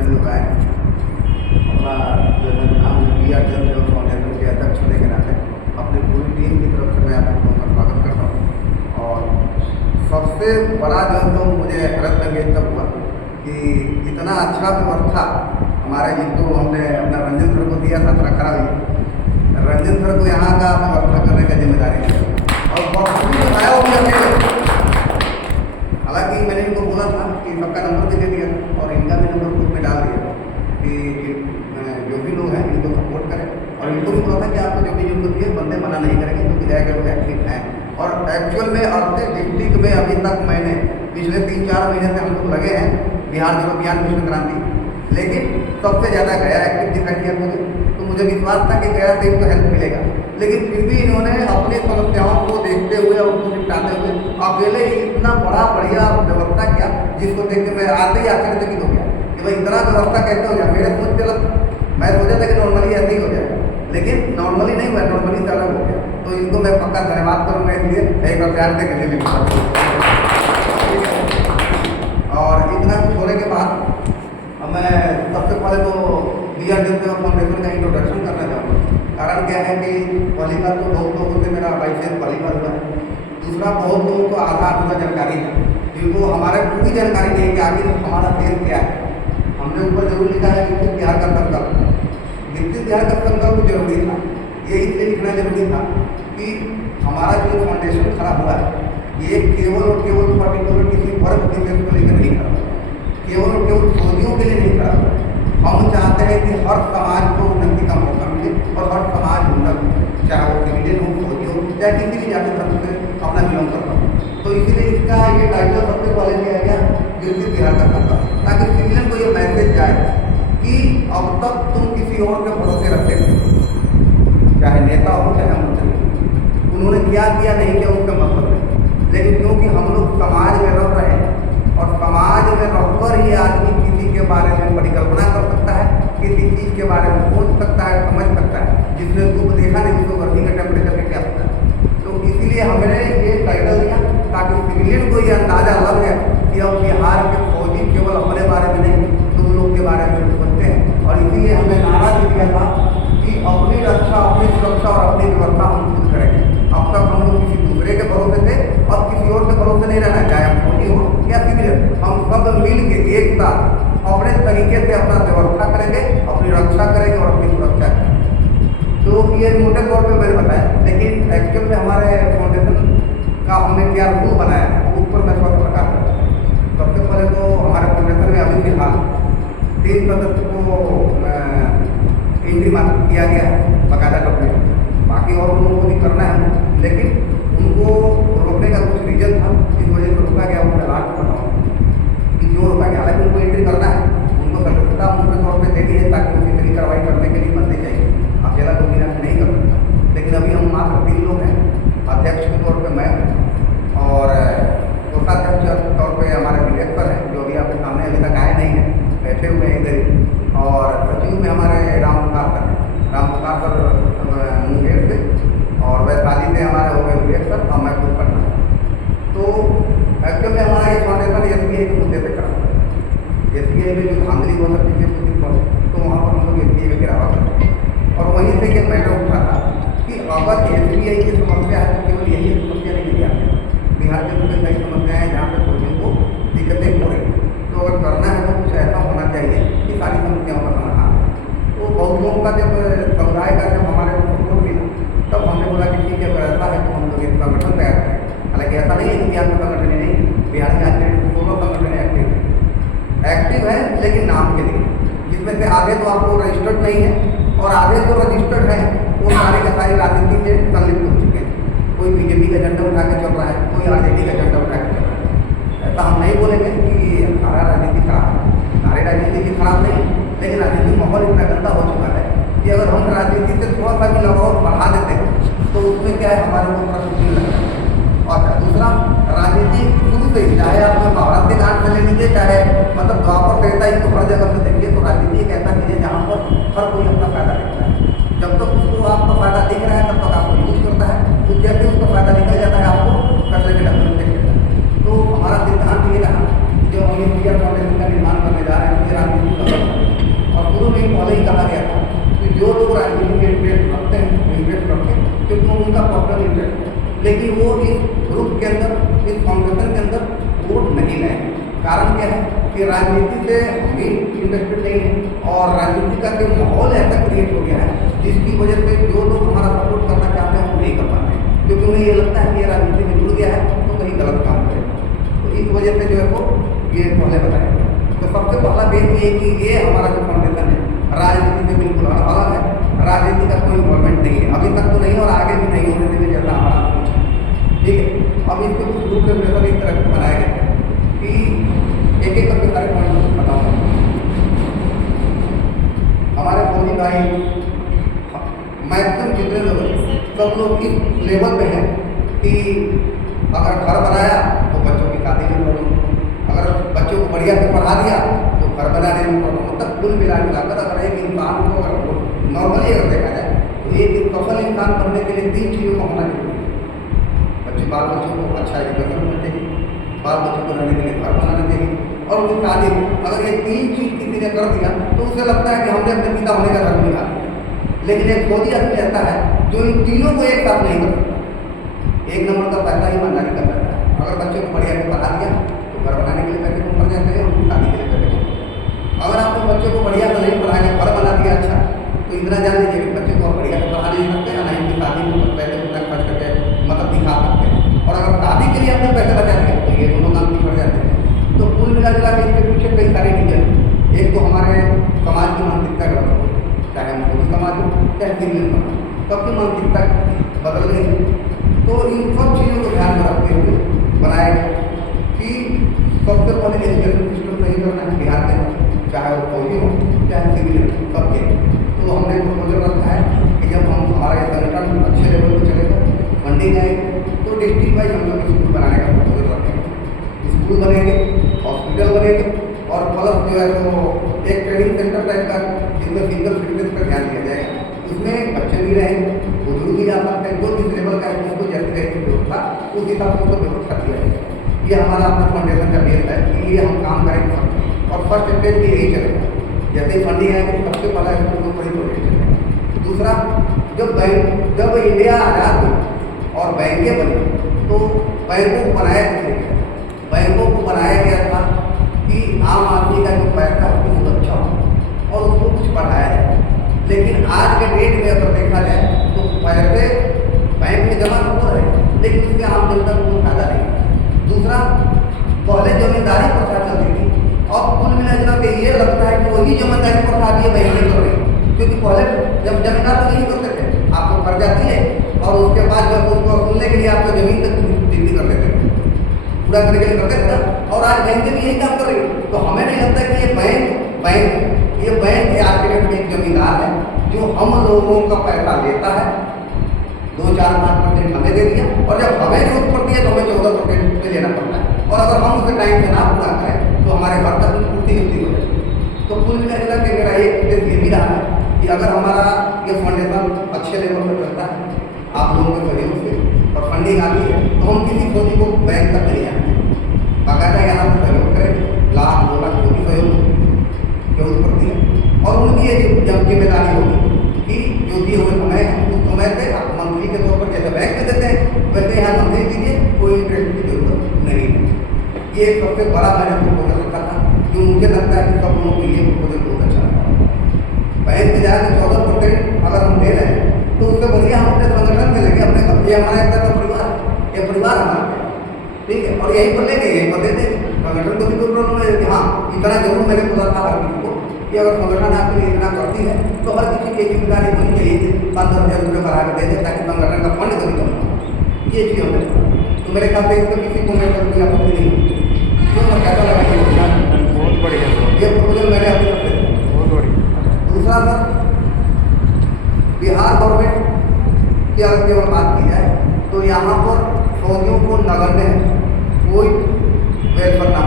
मैंने लगाए अपना जो है नाम बी आर जन फाउंडेशन के अध्यक्ष होने के नाते अपनी पूरी टीम की तरफ से मैं आप लोगों का स्वागत करता हूँ। और सबसे बड़ा जो है तो मुझे हैरत लगे तब हुआ कि इतना अच्छा व्यवस्था हमारे जिनको हमने अपना रंजन सर को दिया था, थोड़ा खराब हुई। रंजन सर को यहाँ का व्यवस्था करने का जिम्मेदारी है और बहुत बताया वो भी अकेले। हालांकि मैंने इनको बोला था कि सबका नंबर भी दे दिया था और इनका भी नंबर ग्रुप में डाल दिया कि जो भी लोग हैं इनको सपोर्ट करें। और इनको भी बोला था कि आपको जो भी जरूरत है बंदे मना नहीं करेंगे क्योंकि जाएगा लोग एक्टिव हैं। और एक्चुअल में अपने डिस्ट्रिक्ट में अभी तक मैंने पिछले 3-4 महीने से हम लोग लगे हैं बिहार जो अभियान मिशन क्रांति, लेकिन सबसे ज़्यादा गया एक्टिव दिखाई दिया मुझे। तो मुझे विश्वास था कि गया से इनको हेल्प मिलेगा, लेकिन फिर भी इन्होंने अपनी समस्याओं को देखते हुए और उनको निपटाते हुए अकेले ही इतना बड़ा बढ़िया व्यवस्था किया जिसको देख के मैं आते ही आश्चर्यचकित हो गया कि भाई इतना व्यवस्था कैसे हो जाए। मेरे सोच चलत मैं सोचा था कि नॉर्मली ऐसे ही हो जाए, लेकिन नॉर्मली नहीं हुआ, नॉर्मली से अलग हो गया। तो इनको मैं पक्का धन्यवाद करूँगा इसलिए एक बार प्यार से कहने में। और इतना कुछ होने के बाद अब मैं सबसे पहले तो बी आर जन फाउंडेशन का इंट्रोडक्शन करना चाहूँगा। कारण क्या है कि पहली बार तो बहुत लोगों से मेरा बाईसेंस पहली बार हुआ है। दूसरा बहुत लोगों को आधा अधूरा जानकारी है जिनको हमारे पूरी जानकारी नहीं है कि आखिर हमारा देश क्या है। हमने ऊपर जरूर लिखा है विकसित बिहार का संकल्प। विकसित बिहार का संकल्प जरूरी था, ये इसलिए लिखना जरूरी था कि हमारा जो फाउंडेशन खड़ा हुआ है ये केवल और केवल पर्टिकुलर किसी वर्ग विशेष को लेकर नहीं खड़ा हुआ, केवल और केवल फौजियों के लिए नहीं खड़ा हुआ। हम चाहते हैं कि हर समाज को उन्नति का मौका मिले और हर समाज उन्नत हो, चाहे वो सिविलियन हो, फौजी हो, चाहे किसी भी जाति धर्म से अपना बिलोंग करता हो। तो इसीलिए इसका ये टाइटल सबसे पहले दिया गया विकसित बिहार का संकल्प, ताकि सिविलियन को ये मैसेज जाए कि अब तक तुम किसी और के भरोसे रखते थे, चाहे नेता हो चाहे मंत्री, उन्होंने क्या किया नहीं किया उसका मतलब नहीं। लेकिन क्योंकि हम लोग समाज में रह रहे हैं और समाज में रहकर ही आदमी किसी के बारे में परिकल्पना कर सकता है, किसी चीज़ के बारे में सोच सकता है, समझ सकता है। जिसने धूप देखा नहीं उसको गर्मी का टेम्परेचर में क्या पता है। तो इसीलिए हमने ये टाइटल दिया ताकि सिविलियन को ये अंदाजा लग जाए कि अब बिहार के फौजी केवल अपने बारे में नहीं तुम लोग के बारे में सोचते हैं। और इसीलिए हमने नारा भी दिया था कि अपनी रक्षा, अपनी सुरक्षा और अपनी व्यवस्था हम खुद करेंगे। अब तक हम लोग किसी दूसरे के भरोसे थे, अब किसी और के भरोसे नहीं रहना, चाहे हम फौजी हो या सिविलियन। हम सब मिल के एक साथ अपने तरीके से अपना व्यवस्था करेंगे, अपनी रक्षा करेंगे और अपनी सुरक्षा करेंगे। तो ये मोटे तौर पे मैंने बताया, लेकिन एक्चुअल में हमारे फाउंडेशन का हमने क्या रूल बनाया है उस पर मैं थोड़ा प्रकाश करूँ। सबसे पहले तो हमारे फाउंडेशन में अभी फिलहाल 3 सदस्य को एंट्री मार्क किया गया है बाकायदा डॉक्यूमेंट। बाकी और लोगों को भी करना है, लेकिन उनको रोकने का कुछ रीजन था, इस वजह से रोका गया। उनका लास्ट बताऊँ कि क्यों रोका गया। हालांकि उनको एंट्री करना है, उनको सदस्यता उनके तौर पर देनी है ताकि उसी तरह कार्रवाई करने के लिए बनने चाहिए। अकेला तो बिना नहीं कर सकता, लेकिन अभी हम मात्र 3 लोग हैं। अध्यक्ष के तौर पर मैं और कोषाध्यक्ष के तौर पर हमारे डायरेक्टर हैं जो अभी आपके सामने अभी तक आए नहीं हैं, बैठे हुए हैं इधर ही। और सचिव में हमारे राम प्रकार सर मुंगेर से, और वैशाली से हमारे हो गए विवेक सर और मैं खुद पढ़ना। तो एक्चुअल में हमारा ये फाउंडेशन SBI के मुद्दे पर करा। SBI में जो धांधली हुआ था पिछले कुछ दिन पर, तो वहाँ पर हम लोग SBI में गिरावा करते और वहीं से एक मैटर उठा था कि अगर SBI की समस्या है तो केवल यही समस्या नहीं है, बिहार के अंदर कई समस्याएँ हैं जहाँ पर फौजियों को दिक्कतें हो रही। तो अगर करना है तो कुछ ऐसा होना चाहिए कि सारी समस्याओं का समाधान। तो बहुत लोगों का जब समुदाय का जब हमारे को सपोर्ट मिला तब हमने बोला कि ठीक है अगर ऐसा है तो हम लोग एक संगठन तैयार करें। हालांकि ऐसा नहीं है कि बिहार का संगठन ही नहीं, बिहार में आज के 16 संगठन एक्टिव है, लेकिन नाम के लिए, जिसमें से आधे तो आपको रजिस्टर्ड नहीं है और आधे जो रजिस्टर्ड है वो सारे का सारी राजनीति से संलिप्त हो चुके हैं। कोई BJP का झंडा उठा के चल रहा है, कोई RJD का झंडा उठा के चल रहा है। ऐसा हम नहीं बोलेंगे कि सारा राजनीति खराब है, सारी राजनीति की खराब नहीं, लेकिन राजनीतिक माहौल इतना गंदा हो चुका है कि अगर हम राजनीति से थोड़ा सा भी लगाव बढ़ा देते हैं तो उसमें क्या है हमारे को प्रश्न लगता है। और दूसरा, राजनीति शुरू से चाहे आप भारत के घाट से ले लीजिए, चाहे मतलब द्वापर कहता है तो हर जगह से देखिए, तो राजनीति एक ऐसा चीज़ है जहाँ पर हर कोई अपना फायदा देखता है। जब तक उसको आपका फायदा दिख रहा है तब तक आपको यूज करता है, तो जैसे उसका फायदा निकल जाता है आपको कचरे के डब्बे में फेंक देता है। तो हमारा सिद्धांत ये रहा कि जो हम ये फाउंडेशन का निर्माण करने जा रहे हैं, राजनीति राजनीति से हम भी इंटरेस्टेड नहीं है और राजनीति का जो माहौल ऐसा क्रिएट हो गया है जिसकी वजह से जो लोग हमारा सपोर्ट करना चाहते हैं वो नहीं कर पाते हैं, क्योंकि उन्हें ये लगता है कि ये राजनीति में जुड़ गया है तो कहीं गलत काम करेगा। तो इस वजह से जो है वो ये पहले बताया। तो सबसे पहला बेस ये कि ये हमारा जो फाउंडेशन है राजनीति से बिल्कुल अलग है, राजनीति का कोई इन्वॉल्वमेंट नहीं है, अभी तक तो नहीं और आगे भी नहीं होने देंगे जैसा हमारा। ठीक है, अब इसके कुछ रूल रेगुलेशन इस तरह से बनाए गए हैं कि एक एक करके सारे पॉइंट बताऊँगा। हमारे फौजी भाई मैक्सिमम जितने लोग सब लोग इस लेवल पे हैं कि अगर घर बनाया तो बच्चों की शादी में प्रॉब्लम, अगर बच्चों को बढ़िया से पढ़ा दिया तो घर बनाने में प्रॉब्लम। मतलब कुल मिलाकर अगर एक इंसान को अगर नॉर्मली अगर देखा जाए तो एक सफल इंसान बनने के लिए 3 चीज़ों का होना जरूरी है। बाल बच्चों को अच्छा एजुकेशन होना चाहिए, बाल बच्चों को रहने के लिए घर बनाना चाहिए और उनकी शादी। अगर ये 3 चीज़ किसी ने कर दिया तो उसे लगता है कि हमने अपने पिता होने का धर्म निकाल दिया। लेकिन एक फौजी आदमी ऐसा है जो इन तीनों को एक साथ नहीं कर सकता। एक नंबर का पैसा ईमानदारी का पैसा है। अगर बच्चे को बढ़िया से पढ़ा दिया तो घर बनाने के लिए पैसे कम पड़ जाते हैं, उनकी शादी के लिए पैसे। अगर आपने बच्चे को बढ़िया से नहीं पढ़ाया, घर बना दिया अच्छा, तो इतना जान लीजिए कि बच्चे को आप बढ़िया से पढ़ा नहीं सकते हैं, ना इनकी शादी में पैसे उतना खर्च करके मतलब दिखा सकते हैं। और अगर शादी के लिए आपने पैसे बचा दिया तो ये दोनों काम पड़ जाते हैं। तो कुल मिला जुला के इसके पीछे कई सारे रीजन। एक तो हमारे समाज की मानसिकता गलत हो, चाहे मुस्लिम समाज हो चाहे सिविल समाज, सबकी मानसिकता बदल गई। तो इन सब चीज़ों को ध्यान में रखते हुए बनाया गया कि सबसे पहले एजुकेशन सिस्टम सही करना है बिहार के अंदर, चाहे वो फौजी हो चाहे सिविल हो, सबके। तो हमने प्रपोजल रखा है कि जब हम हमारा ये संगठन अच्छे लेवल पर चलेगा, फंडिंग आएगी, तो डिस्ट्रिक्ट वाइज हम लोग स्कूल बनाने का प्रपोजल रखेंगे। स्कूल बनेंगे, हॉस्पिटल बनेंगे और प्लस जो है तो एक ट्रेनिंग सेंटर टाइप का जिसमें फिजिकल फिटनेस पर ध्यान दिया जाएगा। उसमें बच्चे भी रहेंगे, बुजुर्ग भी आ सकते हैं, जो जिस लेवल का है उसको जैसे रहेगी व्यवस्था उस हिसाब से उसको व्यवस्था किया जाएगा। ये हमारा अपना फाउंडेशन का बेस है कि ये हम काम करेंगे और फर्स्ट स्टेज भी यही चलेगा। जैसे फंडिंग आएगी सबसे पहला इसको बड़ी प्रोजेक्ट चलेगा। दूसरा, जब इंडिया आज़ाद हुई और बैंकें बनी तो बैंकों को बनाया किसने गया? बैंकों को बनाया गया था कि आम आदमी का जो पैसा है उसको सुरक्षा हो और उसको कुछ बढ़ाया जाए। लेकिन आज के डेट में अगर देखा जाए तो पैसे बैंक में जमा तो हो रहे लेकिन उससे आम जनता को कोई फायदा नहीं। दूसरा, पहले जमींदारी प्रथा चलती थी, अब कुल मिला के ये लगता है कि वही जमींदारी प्रथा भी बैंक में कर रही है। क्योंकि पहले जब जमींदार तो नहीं करते थे, आपको कर्जा दिए और उसके बाद जब उसको वसूलने के लिए आपको जमीन तक बिक्री कर देते थे, पूरा करने के लिए करते थे ना। और आज बैंकें भी यही काम कर रही है। तो हमें नहीं लगता कि ये बैंक आज के डेट में एक जमींदार है जो हम लोगों का पैसा लेता है, 2-4-5% हमें दे दिया और जब हमें जरूरत पड़ती है तो हमें 14% पे लेना पड़ता है। और अगर हम उसे टाइम से ना पूरा करें तो हमारे घर तक पूर्ति हो जाती है। तो कुल मिला के मेरा एक उद्देश्य ये भी रहा है कि अगर हमारा ये फाउंडेशन अच्छे लेवल पर चलता है आप लोगों के सहयोग से और फंडिंग आती है तो हम किसी फौजी को बैंक तक नहीं आए, बाकायदा यहाँ पर सहयोग करें, 1 लाख 2 लाख जो भी सहयोग जरूरत पड़ती है। और उनकी ये जिम्मेदारी होगी कि जो भी हुए समय है उस समय से आप मंथली के तौर पर जैसे बैंक में देते हैं वैसे यहाँ मंथली दीजिए, कोई इंटरेस्ट की जरूरत नहीं है। ये सबसे बड़ा मैंने प्रपोजल रखा था जो मुझे लगता है कि सब लोगों को ये प्रपोजल बहुत अच्छा लगा। बैंक में जाकर 14% अगर हम दे रहे हैं तो उससे बढ़िया हम अपने संगठन में लेंगे, अपने ये हमारा एक परिवार, ये परिवार हमारा, ठीक है। और यहीं पर लेंगे, यहीं पर दे देंगे। संगठन को भी कोई प्रॉब्लम नहीं है कि हाँ इतना जरूर मैंने बोला था हर किसी को कि अगर संगठन आपके लिए इतना करती है तो हर किसी की जिम्मेदारी होनी चाहिए कि 5-10 हज़ार रुपये बढ़ा कर दे दे ताकि संगठन का फंड कभी कम हो। ये चीज़ हमने तो मेरे ख्याल से इसको किसी को मैं कोई आपत्ति नहीं होती। तो सर कैसा लगा ये बहुत बढ़िया ये प्रपोजल मैंने अभी तक दिया, बहुत बढ़िया। दूसरा सर, बिहार गवर्नमेंट की अगर केवल बात की जाए तो यहाँ पर फौजियों को नगण्य कोई वेलफेयर ना